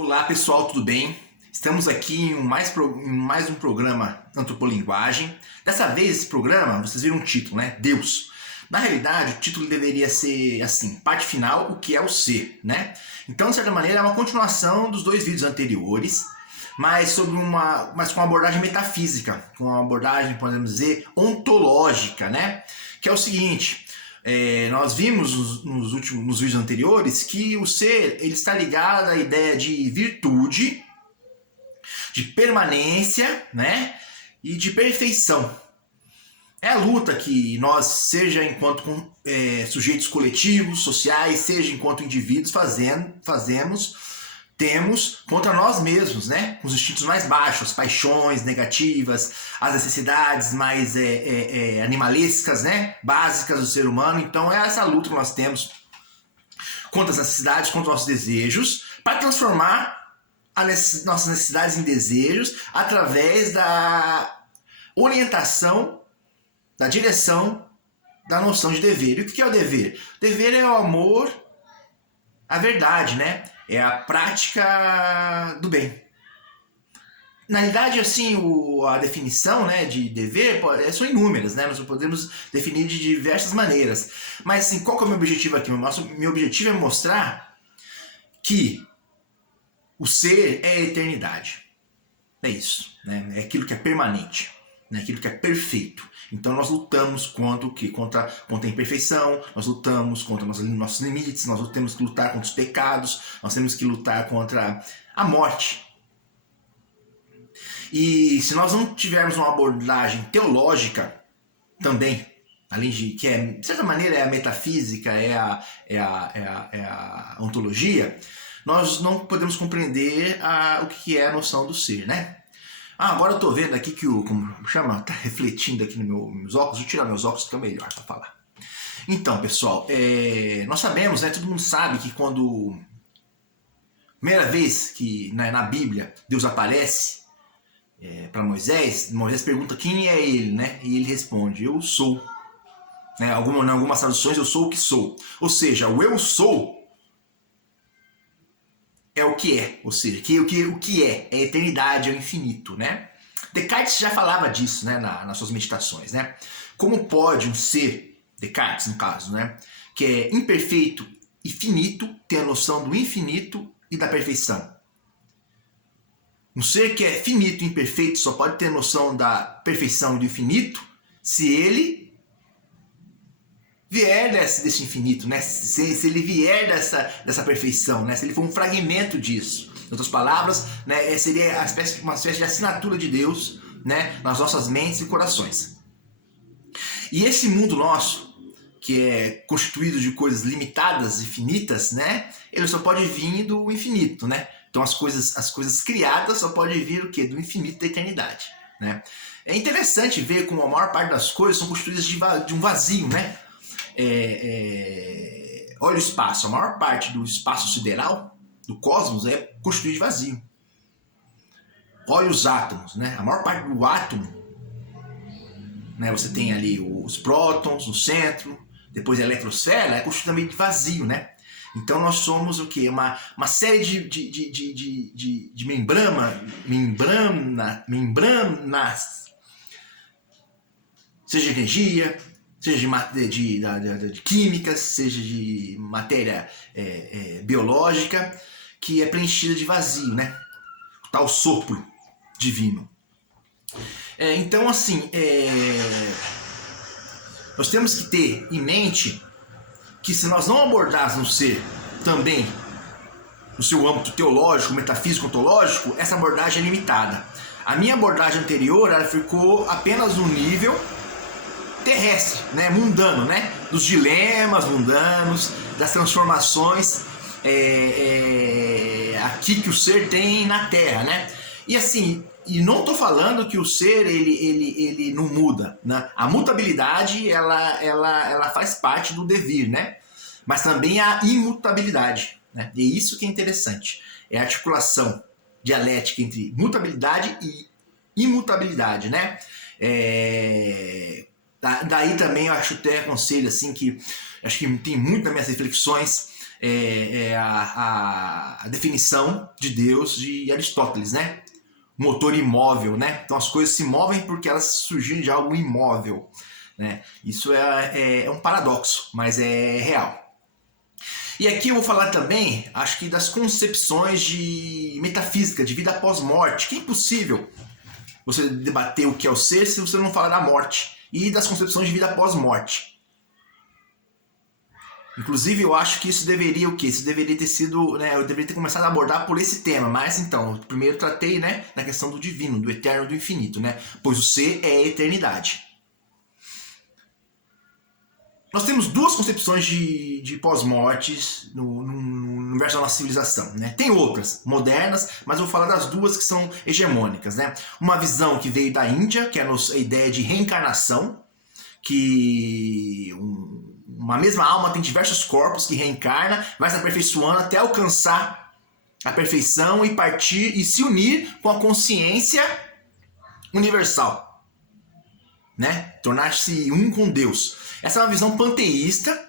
Olá pessoal, tudo bem? Estamos aqui em mais um programa Antropolinguagem. Dessa vez esse programa, vocês viram o título, né? Deus. Na realidade, o título deveria ser assim, parte final, o que é o ser, né? Então, de certa maneira, é uma continuação dos dois vídeos anteriores, mas mas com uma abordagem metafísica, com uma abordagem, podemos dizer, ontológica, né? Que é o seguinte: nós vimos nos vídeos anteriores que o ser ele está ligado à ideia de virtude, de permanência, né, e de perfeição. É a luta que nós, seja enquanto sujeitos coletivos, sociais, seja enquanto indivíduos, temos contra nós mesmos, né? Com os instintos mais baixos, as paixões negativas, as necessidades mais animalescas, né? Básicas do ser humano. Então é essa luta que nós temos contra as necessidades, contra os nossos desejos, para transformar nossas necessidades em desejos através da orientação, da direção, da noção de dever. E o que é o dever? O dever é o amor à verdade, né? É a prática do bem. Na realidade, assim, a definição, né, de dever são inúmeras, né? Nós podemos definir de diversas maneiras. Mas, assim, qual que é o meu objetivo aqui? Meu objetivo é mostrar que o ser é a eternidade. É isso, né? É aquilo que é permanente, né? Aquilo que é perfeito. Então nós lutamos contra a imperfeição, nós lutamos contra nossos limites, nós temos que lutar contra os pecados, nós temos que lutar contra a morte. E se nós não tivermos uma abordagem teológica também, além de que de certa maneira é a metafísica, é a ontologia, nós não podemos compreender o que é a noção do ser, né? Agora eu tô vendo aqui que tá refletindo aqui nos meus óculos. Deixa eu tirar meus óculos que é melhor para falar. Então, pessoal, nós sabemos, né? Todo mundo sabe que quando primeira vez que na Bíblia Deus aparece para Moisés pergunta quem é ele, né? E ele responde: eu sou. Em algumas traduções, eu sou o que sou. Ou seja, o eu sou é o que é, ou seja, o que é a eternidade, é o infinito, né? Descartes já falava disso, né, nas suas meditações, né? Como pode um ser, Descartes no caso, né, que é imperfeito e finito, ter a noção do infinito e da perfeição? Um ser que é finito e imperfeito só pode ter a noção da perfeição e do infinito se ele vier desse infinito, né? Se ele vier dessa perfeição, né? Se ele for um fragmento disso. Em outras palavras, né, seria uma espécie de assinatura de Deus, né, nas nossas mentes e corações. E esse mundo nosso, que é constituído de coisas limitadas e finitas, né, ele só pode vir do infinito, né? Então as coisas criadas só podem vir o quê? Do infinito da eternidade, né? É interessante ver como a maior parte das coisas são constituídas de um vazio, né? Olha o espaço, a maior parte do espaço sideral, do cosmos, é constituído de vazio. Olha os átomos, né? A maior parte do átomo, né? Você tem ali os prótons no centro, depois a eletrosfera é constituída também de vazio, né? Então nós somos o quê? Uma série de membranas, seja de energia, seja de químicas, seja de matéria biológica, que é preenchida de vazio, né? O tal sopro divino. Então, assim, nós temos que ter em mente que se nós não abordarmos o ser também no seu âmbito teológico, metafísico, ontológico, essa abordagem é limitada. A minha abordagem anterior ela ficou apenas no nível terrestre, né, mundano, né, dos dilemas mundanos, das transformações aqui que o ser tem na Terra, né? E assim, e não estou falando que o ser ele não muda, né? A mutabilidade ela faz parte do devir, né? Mas também a imutabilidade, né? E é isso que é interessante, é a articulação dialética entre mutabilidade e imutabilidade, né? Daí também eu acho, até aconselho assim, que acho que tem muito nas minhas reflexões a definição de Deus de Aristóteles, né? Motor imóvel, né? Então as coisas se movem porque elas surgiram de algo imóvel, né? Isso é um paradoxo, mas é real. E aqui eu vou falar também, acho que das concepções de metafísica, de vida após morte, que é impossível você debater o que é o ser se você não falar da morte, e das concepções de vida após morte. Inclusive, eu acho que isso deveria o quê? Isso deveria ter sido, né, eu deveria ter começado a abordar por esse tema, mas então, primeiro eu tratei, né, da questão do divino, do eterno, do infinito, né? Pois o ser é a eternidade. Nós temos duas concepções de pós-mortes no universo da nossa civilização, né? Tem outras, modernas, mas eu vou falar das duas que são hegemônicas, né? Uma visão que veio da Índia, que é a ideia de reencarnação, que uma mesma alma tem diversos corpos que reencarna, vai se aperfeiçoando até alcançar a perfeição e partir e se unir com a consciência universal, né? Tornar-se um com Deus. Essa é uma visão panteísta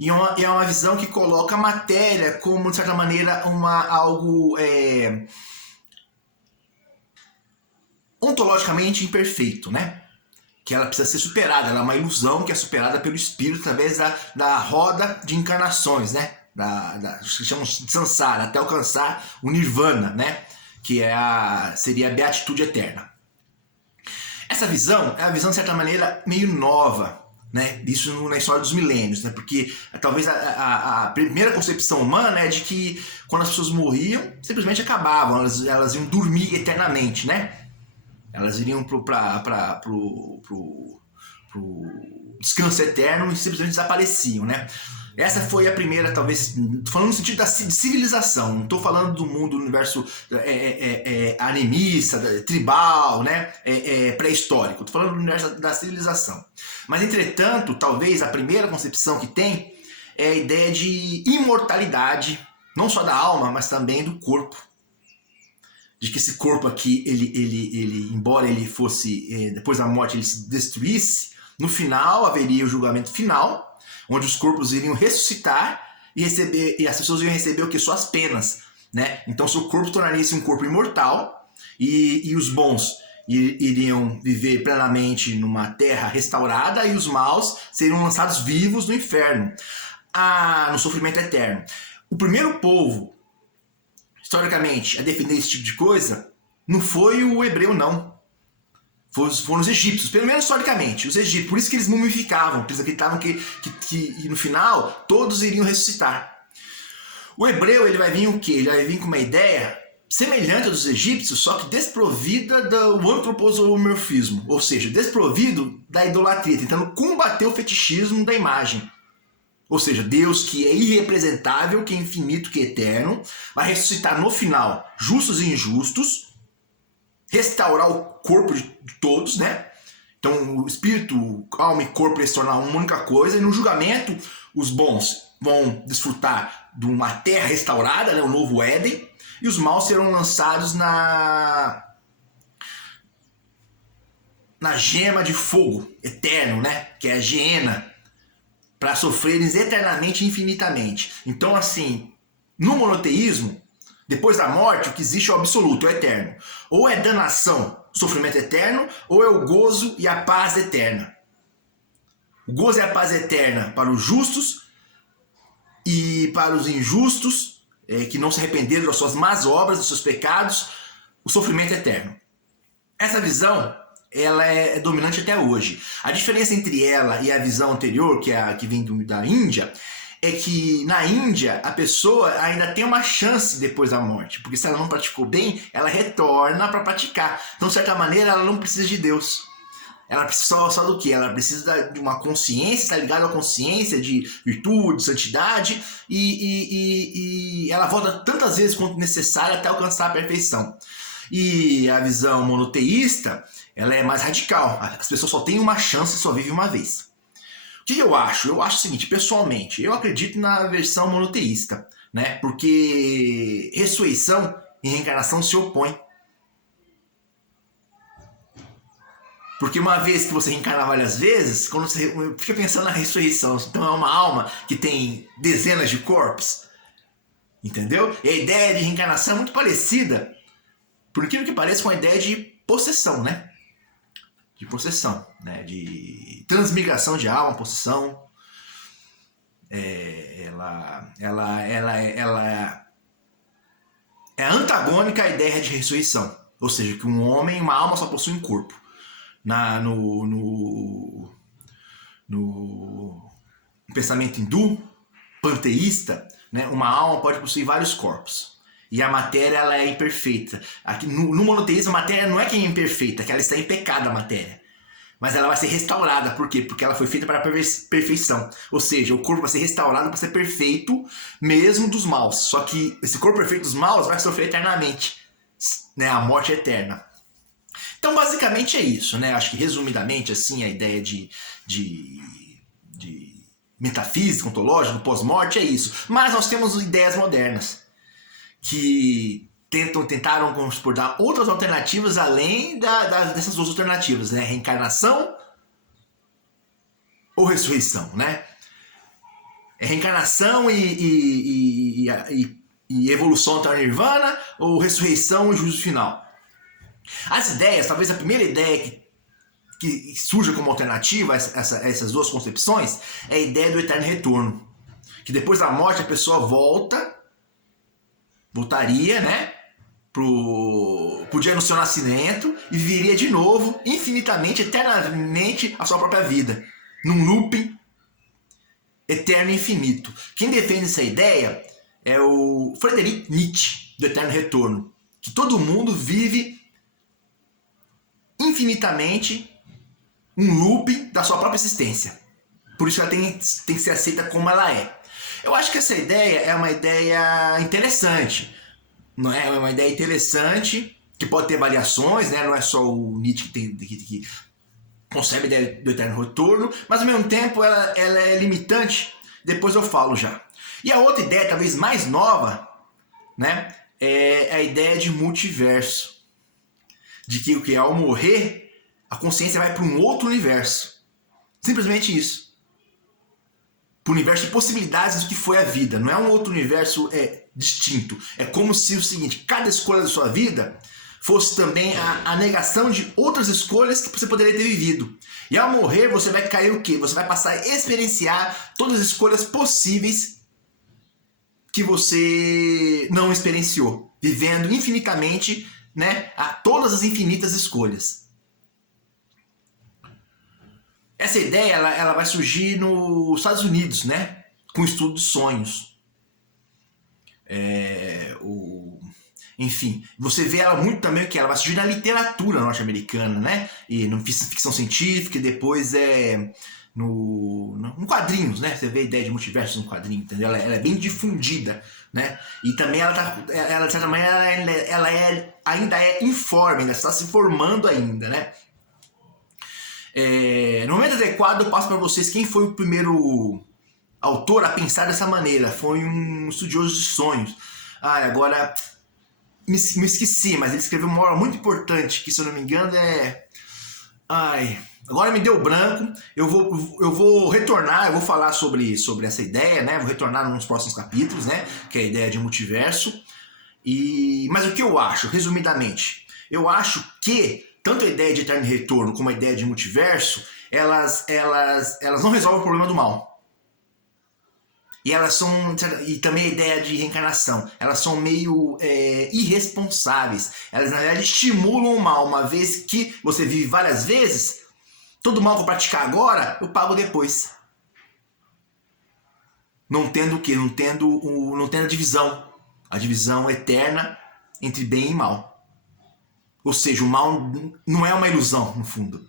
e é uma visão que coloca a matéria como, de certa maneira, algo ontologicamente imperfeito, né? Que ela precisa ser superada, ela é uma ilusão que é superada pelo espírito através da roda de encarnações, né? Que chamamos de samsara, até alcançar o nirvana, né? Que seria a beatitude eterna. Essa visão é uma visão, de certa maneira, meio nova, né? Isso na história dos milênios, né? Porque talvez a primeira concepção humana é de que quando as pessoas morriam, simplesmente acabavam, elas iam dormir eternamente, né? Elas iriam pro descanso eterno e simplesmente desapareciam, né? Essa foi a primeira, talvez, tô falando no sentido de civilização, não estou falando do mundo, do universo animista, tribal, né? Pré-histórico, estou falando do universo da civilização. Mas, entretanto, talvez a primeira concepção que tem é a ideia de imortalidade, não só da alma, mas também do corpo. De que esse corpo aqui, ele embora ele fosse, depois da morte, ele se destruísse, no final haveria o julgamento final, onde os corpos iriam ressuscitar e as pessoas iriam receber o que? Suas penas, né? Então seu corpo tornaria-se um corpo imortal e os bons iriam viver plenamente numa terra restaurada e os maus seriam lançados vivos no inferno, no sofrimento eterno. O primeiro povo, historicamente, a defender esse tipo de coisa não foi o hebreu, não. Foram os egípcios, pelo menos historicamente, os egípcios. Por isso que eles mumificavam, porque eles acreditavam que no final todos iriam ressuscitar. O hebreu, ele vai vir o quê? Ele vai vir com uma ideia semelhante aos egípcios, só que desprovida do antropomorfismo, ou seja, desprovido da idolatria, tentando combater o fetichismo da imagem. Ou seja, Deus que é irrepresentável, que é infinito, que é eterno, vai ressuscitar no final justos e injustos, restaurar o corpo de todos, né? Então o espírito, alma e corpo se tornar uma única coisa, e no julgamento os bons vão desfrutar de uma terra restaurada, né? O novo Éden, e os maus serão lançados na gema de fogo eterno, né? Que é a Geena, para sofrerem eternamente e infinitamente. Então, assim, no monoteísmo, depois da morte, o que existe é o absoluto, o eterno. Ou é danação, sofrimento eterno, ou é o gozo e a paz eterna. O gozo e a paz eterna para os justos e para os injustos, que não se arrependeram das suas más obras, dos seus pecados, o sofrimento eterno. Essa visão, ela é dominante até hoje. A diferença entre ela e a visão anterior, que é a que vem da Índia, é que na Índia a pessoa ainda tem uma chance depois da morte, porque se ela não praticou bem, ela retorna para praticar. Então, de certa maneira, ela não precisa de Deus. Ela precisa só do quê? Ela precisa de uma consciência, está ligada à consciência de virtude, santidade, e ela volta tantas vezes quanto necessário até alcançar a perfeição. E a visão monoteísta, ela é mais radical. As pessoas só têm uma chance e só vivem uma vez. O que eu acho? Eu acho o seguinte, pessoalmente, eu acredito na versão monoteísta, né? Porque ressurreição e reencarnação se opõem. Porque uma vez que você reencarna várias vezes, quando você fica pensando na ressurreição, então é uma alma que tem dezenas de corpos, entendeu? E a ideia de reencarnação é muito parecida, por incrível que pareça, com a ideia de possessão, né? De possessão, né? De transmigração de alma, possessão. Ela é antagônica à ideia de ressurreição. Ou seja, que um homem, uma alma só possui um corpo. No pensamento hindu, panteísta, né, uma alma pode possuir vários corpos. E a matéria ela é imperfeita. Aqui, no monoteísmo, a matéria não é que é imperfeita, que ela está em pecado, a matéria. Mas ela vai ser restaurada. Por quê? Porque ela foi feita para a perfeição. Ou seja, o corpo vai ser restaurado para ser perfeito, mesmo dos maus. Só que esse corpo perfeito dos maus vai sofrer eternamente, né? A morte eterna. Então, basicamente é isso, né? Acho que, resumidamente, assim, a ideia de metafísica, ontológica, pós-morte é isso. Mas nós temos ideias modernas que tentaram dar outras alternativas além dessas duas alternativas, né? Reencarnação ou ressurreição, né? Reencarnação e evolução até o nirvana, ou ressurreição e juízo final. As ideias, talvez a primeira ideia que surja como alternativa a essas duas concepções é a ideia do eterno retorno. Que depois da morte a pessoa voltaria, né? Pro dia do seu nascimento e viveria de novo, infinitamente, eternamente, a sua própria vida, num looping eterno e infinito. Quem defende essa ideia é o Friedrich Nietzsche, do eterno retorno, que todo mundo vive infinitamente um looping da sua própria existência. Por isso ela tem que ser aceita como ela é. Eu acho que essa ideia é uma ideia interessante. Não é uma ideia interessante, que pode ter variações, né? Não é só o Nietzsche que concebe a ideia do eterno retorno, mas ao mesmo tempo ela é limitante. Depois eu falo já. E a outra ideia, talvez mais nova, né? É a ideia de multiverso. De que ao morrer, a consciência vai para um outro universo. Simplesmente isso. Para o universo de possibilidades do que foi a vida. Não é um outro universo distinto. É como se o seguinte, cada escolha da sua vida fosse também a negação de outras escolhas que você poderia ter vivido. E ao morrer, você vai cair o quê? Você vai passar a experienciar todas as escolhas possíveis que você não experienciou. Vivendo infinitamente, né, a todas as infinitas escolhas. Essa ideia ela vai surgir nos Estados Unidos, né? Com o estudo de sonhos. Enfim, você vê ela muito também que ela vai surgir na literatura norte-americana, né? E no ficção científica, e depois no quadrinhos, né? Você vê a ideia de multiverso no quadrinho, entendeu? Ela é bem difundida, né? E também ela de certa maneira, ainda é informe, ainda está se formando ainda, né? No momento adequado eu passo para vocês quem foi o primeiro autor a pensar dessa maneira. Foi um estudioso de sonhos. Agora me esqueci, mas ele escreveu uma obra muito importante, que se eu não me engano agora me deu branco. Eu vou retornar, eu vou falar sobre essa ideia, né? Vou retornar nos próximos capítulos, né? Que é a ideia de multiverso. Mas o que eu acho, resumidamente? Eu acho que tanto a ideia de eterno retorno como a ideia de multiverso, elas não resolvem o problema do mal. E também a ideia de reencarnação, elas são meio irresponsáveis. Elas, na verdade, estimulam o mal. Uma vez que você vive várias vezes, todo mal que eu praticar agora, eu pago depois. Não tendo o quê? Não tendo a divisão. A divisão eterna entre bem e mal. Ou seja, o mal não é uma ilusão, no fundo.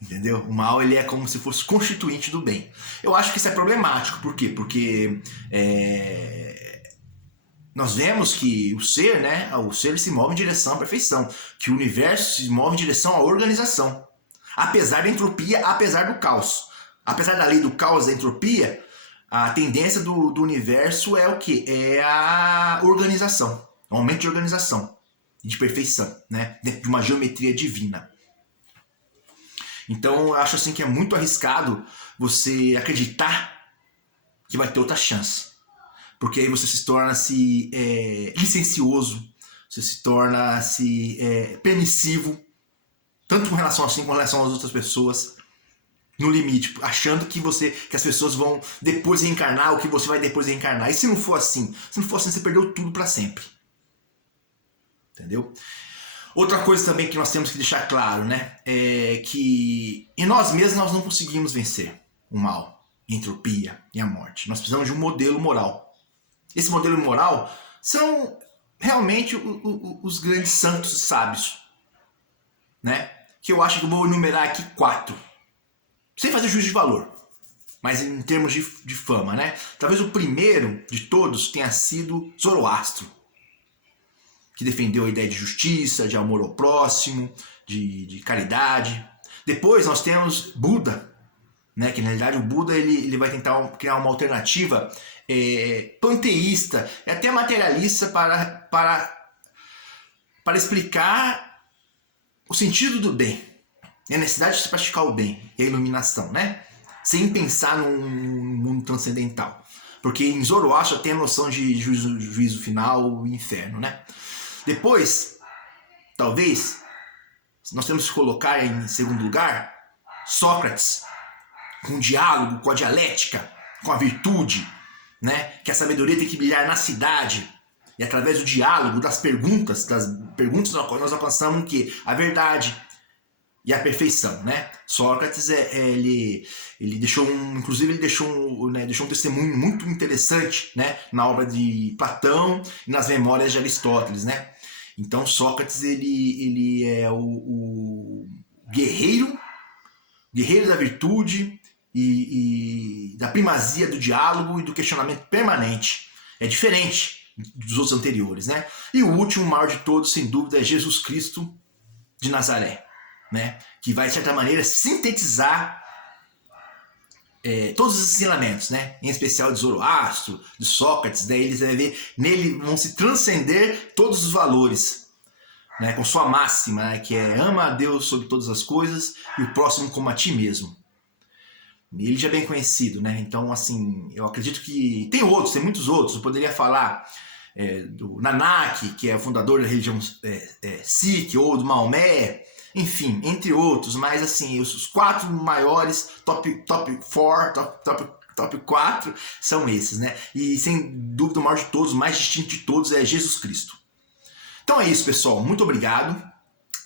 Entendeu? O mal ele é como se fosse constituinte do bem. Eu acho que isso é problemático. Por quê? Porque nós vemos que o ser, né? O ser se move em direção à perfeição. Que o universo se move em direção à organização. Apesar da entropia, apesar do caos. Apesar da lei do caos e da entropia, a tendência do universo é o quê? É a organização. O aumento de organização. De perfeição, né? Dentro de uma geometria divina. Então eu acho assim que é muito arriscado você acreditar que vai ter outra chance. Porque aí você se torna-se licencioso, você se torna-se permissivo, tanto com relação assim, com relação às outras pessoas, no limite, achando que as pessoas vão depois reencarnar, ou que você vai depois reencarnar. E se não for assim? Se não for assim, você perdeu tudo para sempre. Entendeu? Outra coisa também que nós temos que deixar claro, né, é que em nós mesmos nós não conseguimos vencer o mal, a entropia e a morte. Nós precisamos de um modelo moral. Esse modelo moral são realmente os grandes santos e sábios, né? Que eu acho que eu vou enumerar aqui 4, sem fazer juízo de valor, mas em termos de fama, né? Talvez o primeiro de todos tenha sido Zoroastro, que defendeu a ideia de justiça, de amor ao próximo, de caridade. Depois nós temos Buda, né? Que na realidade o Buda ele vai tentar criar uma alternativa panteísta, até materialista para explicar o sentido do bem, e a necessidade de se praticar o bem e a iluminação, né? Sem pensar num mundo transcendental. Porque em Zoroastro tem a noção de juízo final e inferno, né? Depois, talvez, nós temos que colocar em segundo lugar Sócrates, com o diálogo, com a dialética, com a virtude, né? Que a sabedoria tem que brilhar na cidade. E através do diálogo, das perguntas nós alcançamos o quê? A verdade e a perfeição, né? Sócrates ele deixou inclusive ele deixou um testemunho muito interessante, né? Na obra de Platão e nas memórias de Aristóteles, né? Então Sócrates ele é o guerreiro da virtude e da primazia do diálogo e do questionamento permanente. É diferente dos outros anteriores, né? E o último, o maior de todos, sem dúvida, é Jesus Cristo de Nazaré, né? Que vai, de certa maneira, sintetizar todos os ensinamentos, né? Em especial de Zoroastro, de Sócrates, né? Eles nele vão se transcender todos os valores, né? Com sua máxima, né? Que é ama a Deus sobre todas as coisas e o próximo como a ti mesmo. Ele já é bem conhecido, né? Então, assim, eu acredito que tem muitos outros. Eu poderia falar do Nanak, que é o fundador da religião Sikh, ou do Maomé, enfim, entre outros. Mas, assim, os 4 maiores, top 4 são esses, né? E, sem dúvida, o maior de todos, o mais distinto de todos é Jesus Cristo. Então é isso, pessoal. Muito obrigado.